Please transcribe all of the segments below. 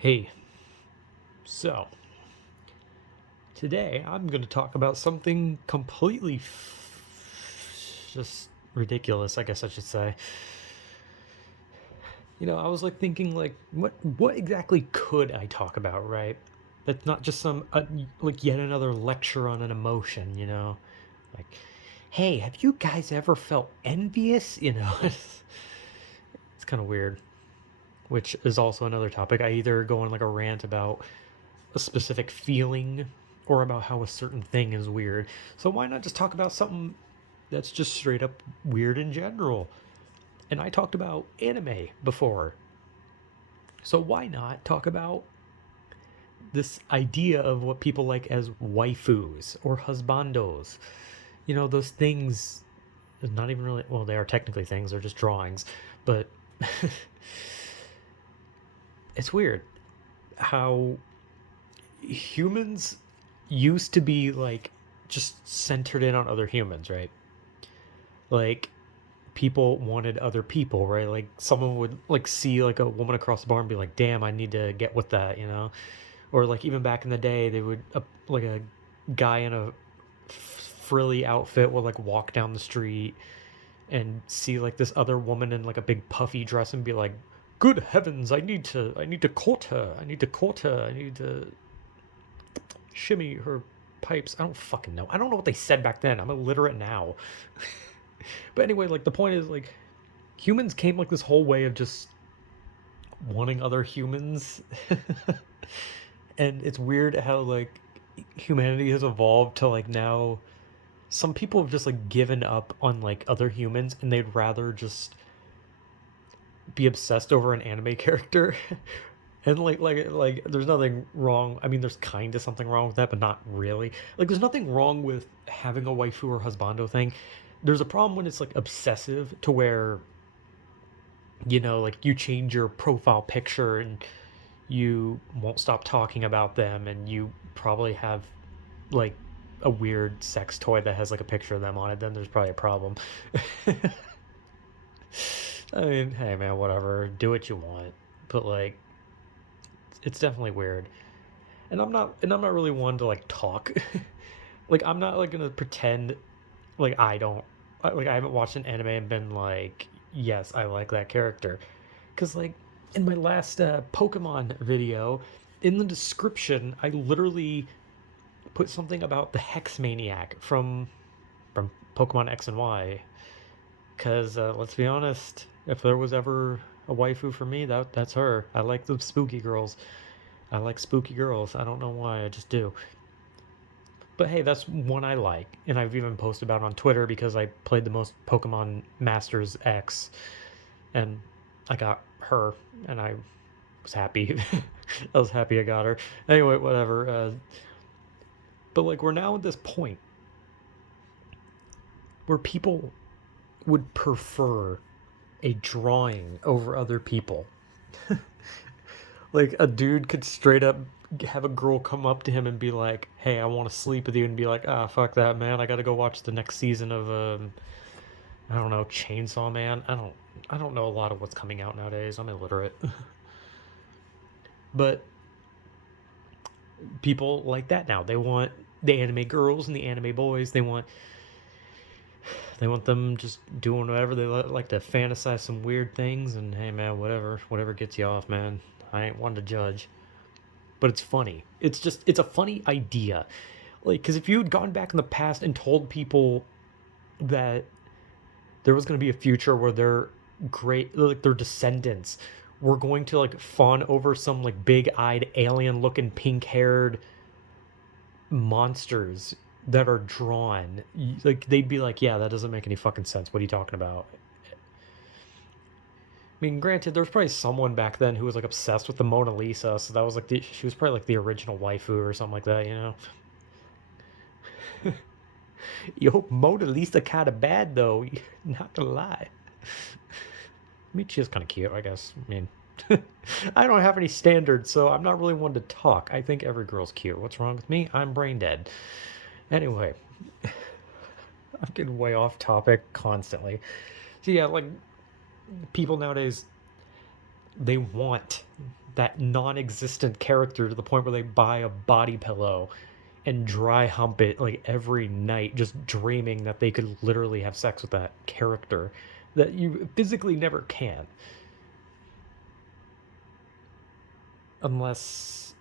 Hey, so today I'm going to talk about something completely just ridiculous, I guess I should say. I was like thinking like what exactly could I talk about, right? That's not just some like yet another lecture on an emotion. Like, hey, have you guys ever felt envious? It's kind of weird, which is also another topic. I either go on like a rant about a specific feeling or about how a certain thing is weird. So why not just talk about something that's just straight up weird in general? And I talked about anime before. So why not talk about this idea of what people like as waifus or husbandos? Those things, not even really, well, they are technically things, they're just drawings, but it's weird how humans used to be like just centered in on other humans, right? Like people wanted other people, right? Like someone would like see like a woman across the bar and be like, "Damn, I need to get with that." Or like even back in the day, they would like a guy in a frilly outfit would like walk down the street and see like this other woman in like a big puffy dress and be like, "Good heavens, I need to court her. I need to court her. I need to shimmy her pipes." I don't fucking know. I don't know what they said back then. I'm illiterate now. But anyway, like the point is like humans came like this whole way of just wanting other humans. And it's weird how like humanity has evolved to like now some people have just like given up on like other humans and they'd rather just be obsessed over an anime character. And like there's nothing wrong. I mean, there's kind of something wrong with that, but not really. Like there's nothing wrong with having a waifu or husbando thing. There's a problem when it's like obsessive to where like you change your profile picture and you won't stop talking about them, and you probably have like a weird sex toy that has like a picture of them on it. Then there's probably a problem. I mean, hey man, whatever, do what you want, but like it's definitely weird. And I'm not really one to like talk. Like I'm not like gonna pretend like I don't like I haven't watched an anime and been like, yes, I like that character. Because like in my last Pokemon video, in the description, I literally put something about the Hex Maniac from Pokemon X and Y. Because let's be honest, if there was ever a waifu for me, that's her. I like the spooky girls. I like spooky girls. I don't know why, I just do. But hey, that's one I like, and I've even posted about it on Twitter because I played the most Pokemon Masters X, and I got her, and I was happy. I was happy I got her. Anyway, whatever. But like, we're now at this point where people would prefer a drawing over other people. Like, a dude could straight up have a girl come up to him and be like, "Hey, I want to sleep with you," and be like, "Ah, fuck that, man. I got to go watch the next season of I don't know, Chainsaw Man." I don't know a lot of what's coming out nowadays. I'm illiterate. But people like that now. They want the anime girls and the anime boys. They want them just doing whatever. They like to fantasize some weird things, and hey man, whatever gets you off, man. I ain't one to judge. But it's funny. It's a funny idea. Like, because if you had gone back in the past and told people that there was going to be a future where their descendants were going to like fawn over some like big-eyed alien looking pink-haired monsters that are drawn, like they'd be like, yeah, that doesn't make any fucking sense. What are you talking about? I mean, granted, there was probably someone back then who was like obsessed with the Mona Lisa, so that was like she was probably like the original waifu or something like that. Yo, Mona Lisa kind of bad though. Not gonna lie. I mean, she is kind of cute, I guess. I mean, I don't have any standards, so I'm not really one to talk. I think every girl's cute. What's wrong with me? I'm brain dead. Anyway, I'm getting way off topic constantly. So yeah, like people nowadays, They want that non-existent character to the point where they buy a body pillow and dry hump it like every night, just dreaming that they could literally have sex with that character that you physically never can. Unless,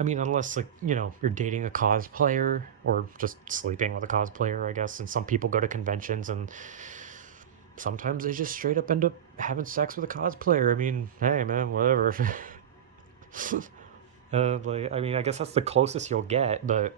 I mean, unless, like, you're dating a cosplayer or just sleeping with a cosplayer, I guess. And some people go to conventions and sometimes they just straight up end up having sex with a cosplayer. I mean, hey, man, whatever. Like, I mean, I guess that's the closest you'll get, but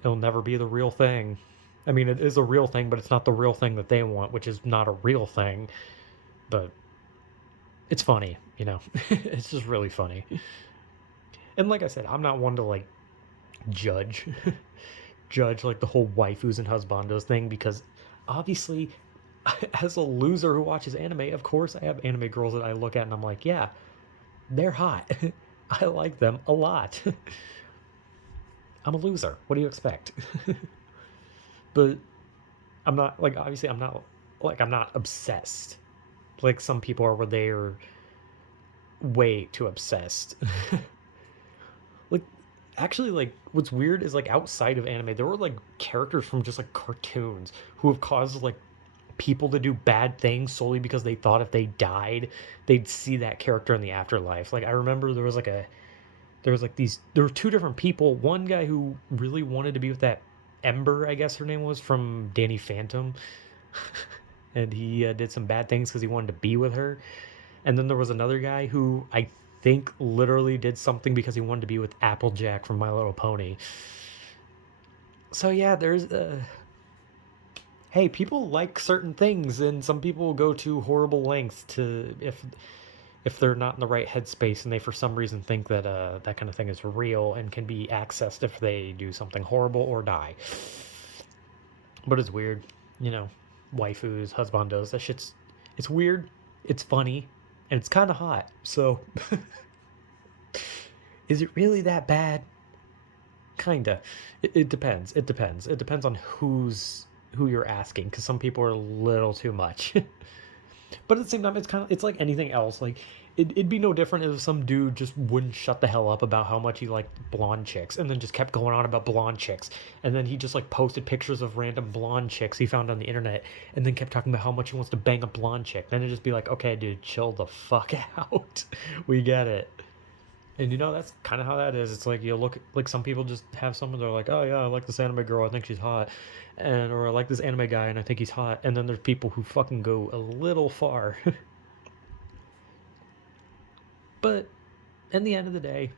it'll never be the real thing. I mean, it is a real thing, but it's not the real thing that they want, which is not a real thing. But it's funny, it's just really funny. And like I said, I'm not one to like judge judge like the whole waifus and husbandos thing, because obviously, as a loser who watches anime, of course I have anime girls that I look at and I'm like, yeah, they're hot. I like them a lot. I'm a loser. What do you expect? But I'm not, like, obviously I'm not obsessed like some people are, where they're way too obsessed. Like, actually, like, what's weird is, like, outside of anime there were like characters from just like cartoons who have caused like people to do bad things solely because they thought if they died they'd see that character in the afterlife. Like, I remember there were two different people. One guy who really wanted to be with that Ember, I guess her name was, from Danny Phantom. And he did some bad things because he wanted to be with her. And then there was another guy who I think literally did something because he wanted to be with Applejack from My Little Pony. So yeah, there's hey, people like certain things, and some people will go to horrible lengths to, if they're not in the right headspace and they for some reason think that that kind of thing is real and can be accessed if they do something horrible or die. But it's weird, waifus, husbandos, that shit's, it's weird, it's funny, and it's kind of hot. So is it really that bad? Kinda. It depends. It depends on who you're asking, because some people are a little too much. But at the same time, it's like anything else. Like, it'd be no different if some dude just wouldn't shut the hell up about how much he liked blonde chicks, and then just kept going on about blonde chicks, and then he just like posted pictures of random blonde chicks he found on the internet, and then kept talking about how much he wants to bang a blonde chick. Then it'd just be like, okay, dude, chill the fuck out. We get it. And that's kind of how that is. It's like, you look, like, some people just have someone, they're like, oh yeah, I like this anime girl, I think she's hot. And, or I like this anime guy and I think he's hot. And then there's people who fucking go a little far. But in the end of the day,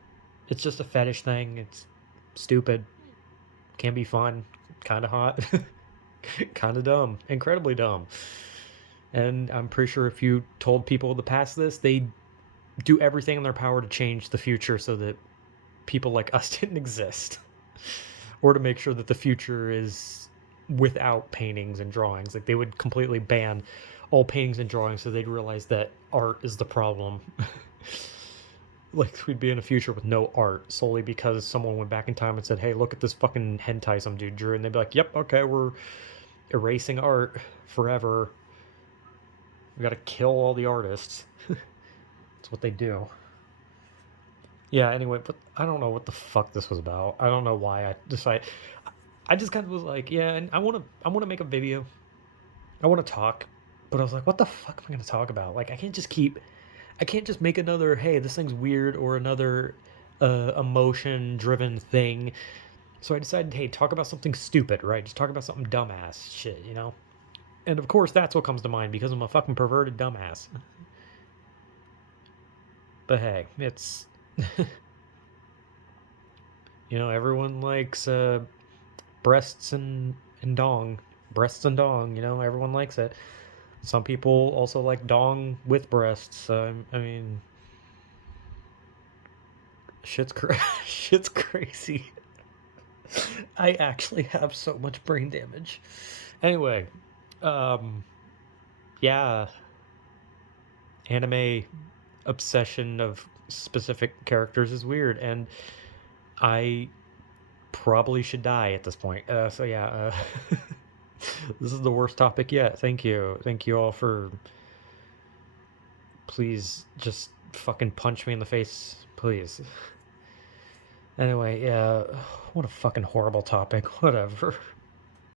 it's just a fetish thing. It's stupid. Can be fun. Kind of hot. Kind of dumb. Incredibly dumb. And I'm pretty sure if you told people to pass this, they'd do everything in their power to change the future so that people like us didn't exist. Or to make sure that the future is without paintings and drawings. Like, they would completely ban all paintings and drawings, so they'd realize that art is the problem. Like, we'd be in a future with no art solely because someone went back in time and said, hey, look at this fucking hentai some dude drew. And they'd be like, yep, okay, we're erasing art forever. We gotta kill all the artists. That's what they do. Yeah, anyway, but I don't know what the fuck this was about. I don't know why I decided. I just kind of was like, yeah, and I want to make a video. I want to talk, but I was like, what the fuck am I going to talk about? Like, I can't just make another, hey, this thing's weird, or another emotion driven thing. So I decided, hey, talk about something stupid, right? Just talk about something dumbass shit, And of course, that's what comes to mind because I'm a fucking perverted dumbass. But hey, it's everyone likes breasts and dong. Breasts and dong, everyone likes it. Some people also like dong with breasts. I mean, shit's shit's crazy. I actually have so much brain damage. Anyway, yeah, anime obsession of specific characters is weird, and I probably should die at this point. So yeah, this is the worst topic yet. Thank you all for Please just fucking punch me in the face, please. Anyway, yeah, what a fucking horrible topic. Whatever.